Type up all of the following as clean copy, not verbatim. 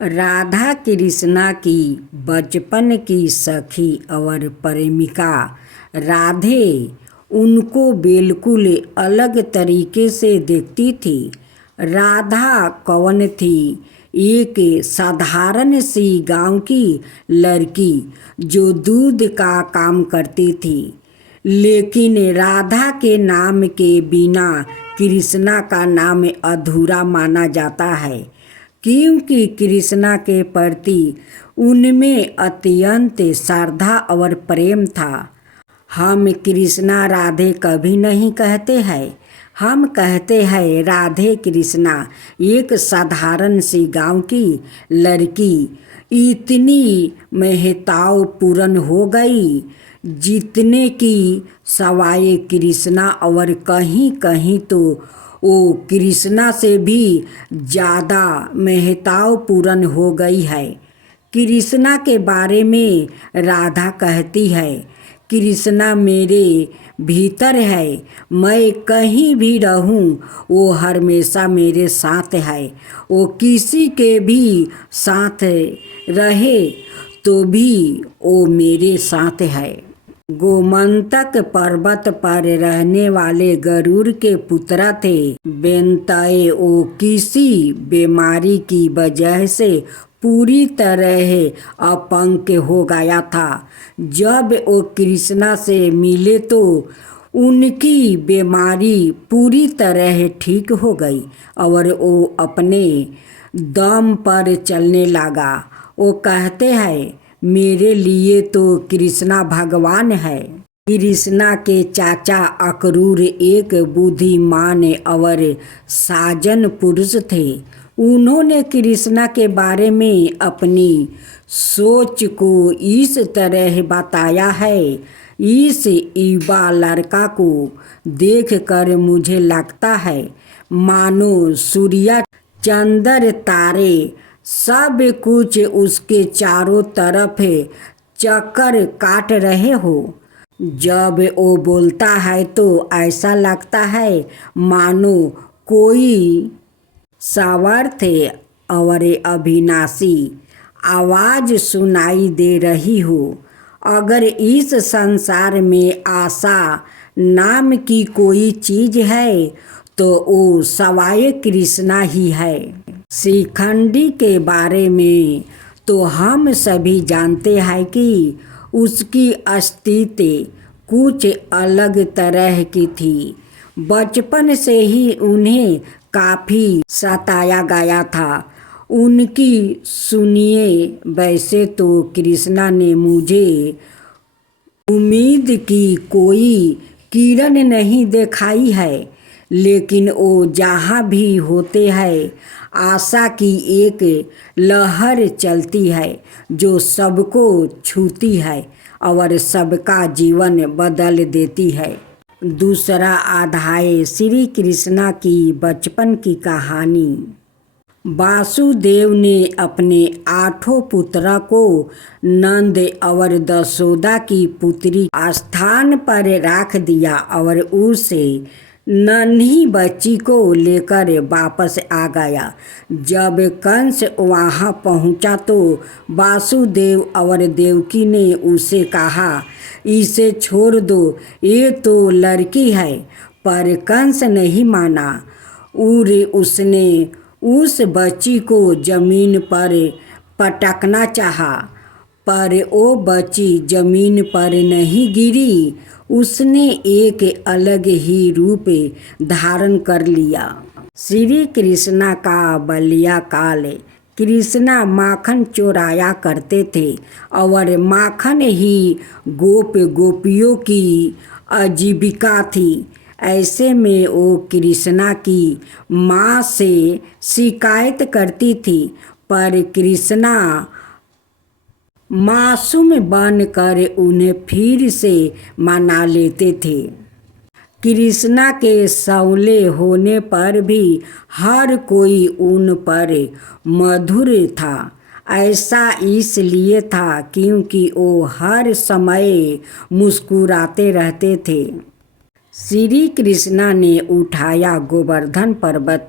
राधा कृष्णा की बचपन की सखी और प्रेमिका राधे उनको बिल्कुल अलग तरीके से देखती थी। राधा कौन थी? एक साधारण सी गांव की लड़की जो दूध का काम करती थी। लेकिन राधा के नाम के बिना कृष्णा का नाम अधूरा माना जाता है, क्योंकि कृष्णा के प्रति उनमें अत्यंत श्रद्धा और प्रेम था। हम कृष्णा राधे कभी नहीं कहते हैं, हम कहते हैं राधे कृष्णा। एक साधारण सी गांव की लड़की इतनी महत्वपूर्ण हो गई जितने की सवाए कृष्णा, और कहीं कहीं तो वो कृष्णा से भी ज़्यादा महत्वपूर्ण हो गई है। कृष्णा के बारे में राधा कहती है, कृष्णा मेरे भीतर है, मैं कहीं भी रहूं वो हमेशा मेरे साथ है। वो किसी के भी साथ रहे तो भी वो मेरे साथ है। गोमंतक पर्वत पर रहने वाले गरुड़ के पुत्र थे। बेंतए वो किसी बीमारी की वजह से पूरी तरह अपंग हो गया था। जब वो कृष्णा से मिले तो उनकी बीमारी पूरी तरह ठीक हो गई और वो अपने दम पर चलने लगा। वो कहते हैं, मेरे लिए तो कृष्णा भगवान है। कृष्णा के चाचा अक्रूर एक बुद्धिमान और साजन पुरुष थे। उन्होंने कृष्णा के बारे में अपनी सोच को इस तरह बताया है, इस युवा लड़का को देखकर मुझे लगता है मानो सूर्य चंद्र तारे सब कुछ उसके चारों तरफ चक्कर काट रहे हो। जब वो बोलता है तो ऐसा लगता है मानो कोई सामर्थ और अविनाशी आवाज़ सुनाई दे रही हो। अगर इस संसार में आशा नाम की कोई चीज़ है तो वो सवाए कृष्णा ही है। शिखंडी के बारे में तो हम सभी जानते हैं कि उसकी अस्तित्व कुछ अलग तरह की थी। बचपन से ही उन्हें काफ़ी सताया गया था। उनकी सुनिए, वैसे तो कृष्णा ने मुझे उम्मीद की कोई किरण नहीं दिखाई है, लेकिन वो जहाँ भी होते हैं आशा की एक लहर चलती है जो सबको छूती है और सबका जीवन बदल देती है। दूसरा अध्याय, श्री कृष्णा की बचपन की कहानी। वासुदेव ने अपने 8 पुत्रों को नंद और यशोदा की पुत्री स्थान पर रख दिया और उसे नन्ही बच्ची को लेकर वापस आ गया। जब कंस वहां पहुंचा तो वासुदेव और देवकी ने उसे कहा, इसे छोड़ दो, ये तो लड़की है। पर कंस नहीं माना और उसने उस बच्ची को जमीन पर पटकना चाहा, पर वो बच्ची जमीन पर नहीं गिरी। उसने एक अलग ही रूप धारण कर लिया। श्री कृष्णा का बाल्यकाल। कृष्णा माखन चोराया करते थे और माखन ही गोपियों की आजीविका थी। ऐसे में वो कृष्णा की माँ से शिकायत करती थी, पर कृष्णा मासूम बनकर उन्हें फिर से मना लेते थे। कृष्णा के सौले होने पर भी हर कोई उन पर मधुर था। ऐसा इसलिए था क्योंकि वो हर समय मुस्कुराते रहते थे। श्री कृष्णा ने उठाया गोवर्धन पर्वत।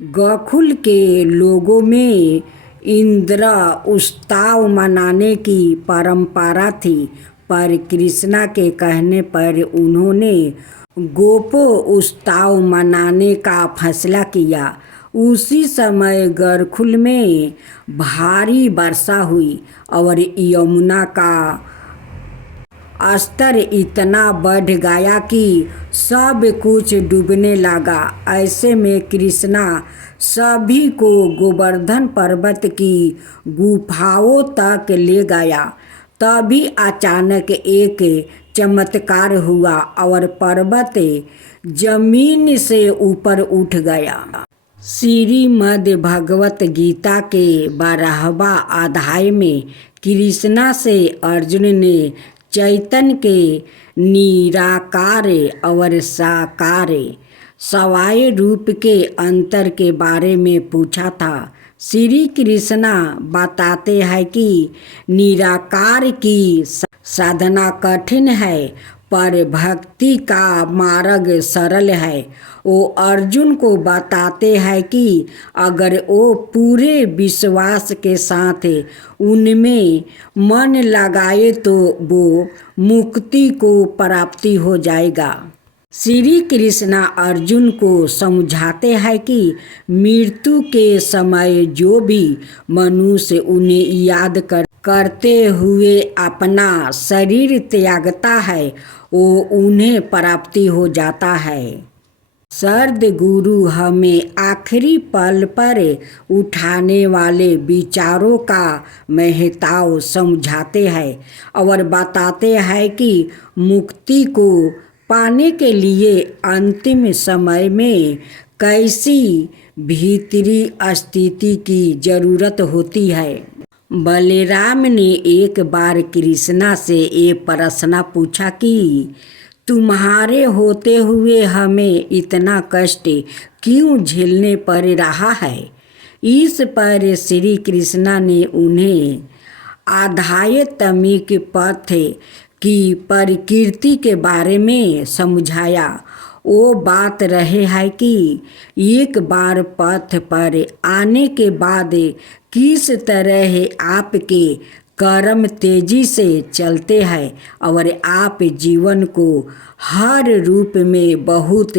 गोकुल के लोगों में इंद्र उत्सव मनाने की परंपरा थी, पर कृष्णा के कहने पर उन्होंने गोपो उत्सव मनाने का फैसला किया। उसी समय गरखुल में भारी वर्षा हुई और यमुना का स्तर इतना बढ़ गया कि सब कुछ डूबने लगा। ऐसे में कृष्णा सभी को गोवर्धन पर्वत की गुफाओं तक ले गया। तभी अचानक एक चमत्कार हुआ और पर्वत जमीन से ऊपर उठ गया। श्रीमद् भगवत गीता के 12वां अध्याय में कृष्णा से अर्जुन ने चैतन्य के निराकार और साकार सवाए रूप के अंतर के बारे में पूछा था। श्री कृष्णा बताते हैं कि निराकार की साधना कठिन है, पर भक्ति का मार्ग सरल है। वो अर्जुन को बताते हैं कि अगर वो पूरे विश्वास के साथ उनमें मन लगाए तो वो मुक्ति को प्राप्ति हो जाएगा। श्री कृष्णा अर्जुन को समझाते हैं कि मृत्यु के समय जो भी मनुष्य उन्हें याद करते हुए अपना शरीर त्यागता है, वो उन्हें प्राप्ति हो जाता है। सर्द गुरु हमें आखिरी पल पर उठाने वाले विचारों का महत्व समझाते हैं और बताते हैं कि मुक्ति को पाने के लिए अंतिम समय में कैसी भीतरी स्थिति की जरूरत होती है। बलराम ने एक बार कृष्णा से ये प्रश्न पूछा कि तुम्हारे होते हुए हमें इतना कष्ट क्यों झेलने पड़ रहा है। इस पर श्री कृष्णा ने उन्हें आध्यात्मिक पथ की प्रकृति के बारे में समझाया। वो बात रहे है कि एक बार पथ पर आने के बाद किस तरह आपके कर्म तेजी से चलते हैं और आप जीवन को हर रूप में बहुत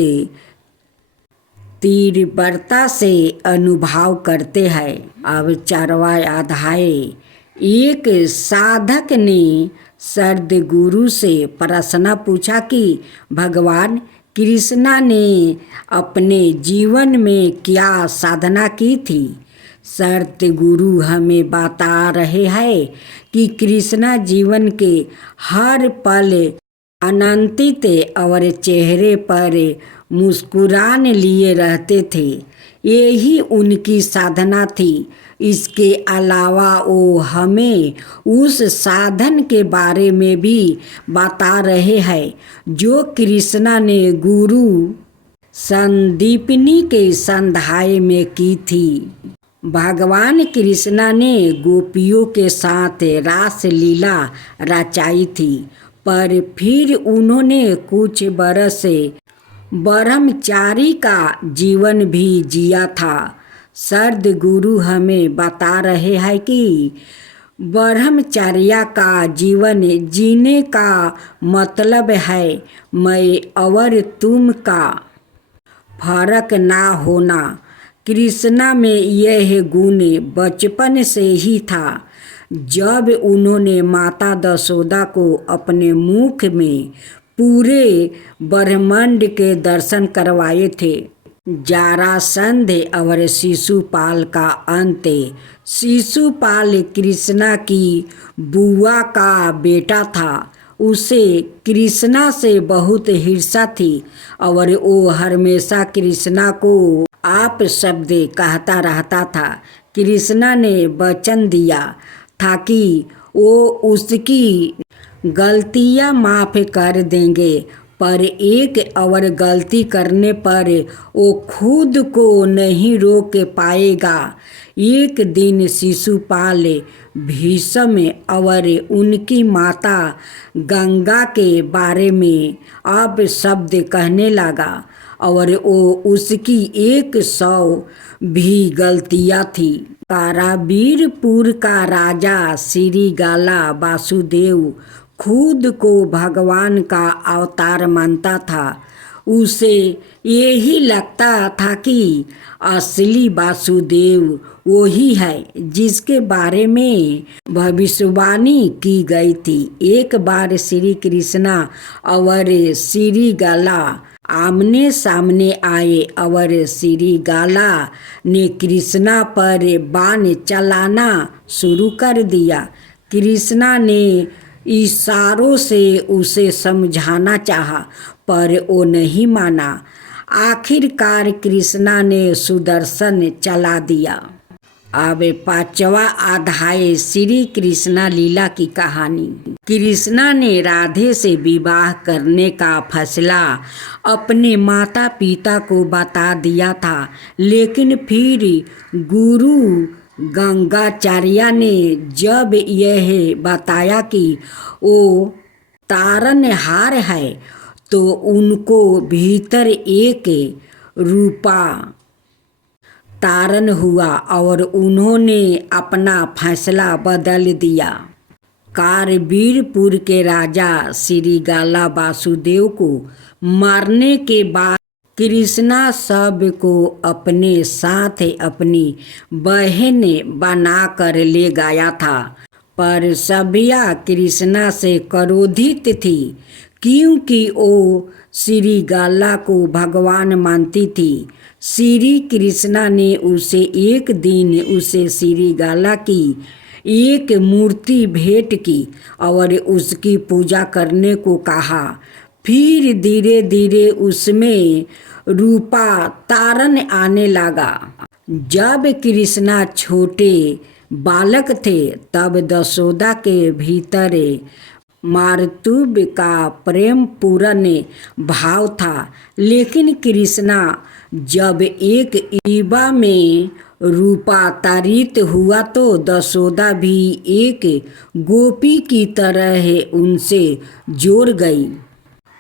तीव्रता से अनुभव करते हैं। अब 4वां अध्याय। एक साधक ने सर्द गुरु से प्रश्न पूछा कि भगवान कृष्णा ने अपने जीवन में क्या साधना की थी। सर्द गुरु हमें बता रहे हैं कि कृष्णा जीवन के हर पल आनंदित और चेहरे पर मुस्कुरान लिए रहते थे। यही उनकी साधना थी। इसके अलावा वो हमें उस साधन के बारे में भी बता रहे हैं जो कृष्णा ने गुरु संदीपनी के संध्याय में की थी। भगवान कृष्णा ने गोपियों के साथ रास लीला रचाई थी, पर फिर उन्होंने कुछ बरस ब्रह्मचारी का जीवन भी जिया था। सर्द गुरु हमें बता रहे हैं कि ब्रह्मचर्या का जीवन जीने का मतलब है मैं और तुम का फर्क ना होना। कृष्णा में यह गुण बचपन से ही था। जब उन्होंने माता दशोदा को अपने मुख में पूरे ब्रह्मांड के दर्शन करवाए थे। जरासंध और शिशुपाल का अंत। शिशुपाल कृष्णा की बुआ का बेटा था। उसे कृष्णा से बहुत ईर्ष्या थी और वो हमेशा कृष्णा को आप शब्द कहता रहता था। कृष्णा ने वचन दिया था कि वो उसकी गलतियां माफ कर देंगे, पर एक और गलती करने पर वो खुद को नहीं रोक पाएगा। एक दिन शिशुपाल भीष्म और उनकी माता गंगा के बारे में अब शब्द कहने लगा और उसकी 100 भी गलतियां थी। कारावीरपुर का राजा श्रीगाला वासुदेव खुद को भगवान का अवतार मानता था। उसे यही लगता था कि असली वासुदेव वही है जिसके बारे में भविष्यवाणी की गई थी। एक बार श्री कृष्णा और श्रीगाला आमने सामने आए और श्रीगाला ने कृष्णा पर बाण चलाना शुरू कर दिया। कृष्णा ने इशारों से उसे समझाना चाहा, पर वो नहीं माना। आखिरकार कृष्णा ने सुदर्शन चला दिया। अब 5वां अध्याय श्री कृष्णा लीला की कहानी। कृष्णा ने राधे से विवाह करने का फैसला अपने माता पिता को बता दिया था, लेकिन फिर गुरु गंगाचार्य ने जब यह बताया कि वो तारनहार है, तो उनको भीतर एक रूपा तारण हुआ और उन्होंने अपना फैसला बदल दिया। कारवीरपुर के राजा श्रीगाला वासुदेव को मारने के बाद कृष्णा सब को अपने साथ अपनी बहन बनाकर ले गया था, पर सभ्या कृष्णा से क्रोधित थी क्योंकि वो श्रीगाला को भगवान मानती थी। श्री कृष्णा ने उसे एक दिन उसे श्रीगाला की एक मूर्ति भेंट की और उसकी पूजा करने को कहा। फिर धीरे धीरे उसमें रूपा तारण आने लगा। जब कृष्णा छोटे बालक थे तब यशोदा के भीतर मातृत्व का प्रेम पूर्ण भाव था, लेकिन कृष्णा जब एक युवा में रूपांतरित हुआ तो यशोदा भी एक गोपी की तरह उनसे जोड़ गई।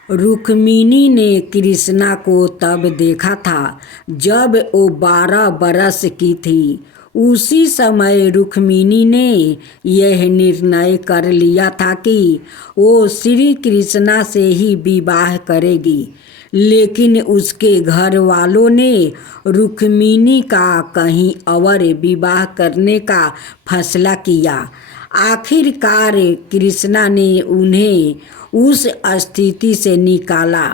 रुक्मिणी ने कृष्णा को तब देखा था जब वो 12 बरस की थी। उसी समय रुक्मिणी ने यह निर्णय कर लिया था कि वो श्री कृष्णा से ही विवाह करेगी, लेकिन उसके घर वालों ने रुक्मिणी का कहीं और विवाह करने का फैसला किया। आखिरकार कृष्णा ने उन्हें उस स्थिति से निकाला।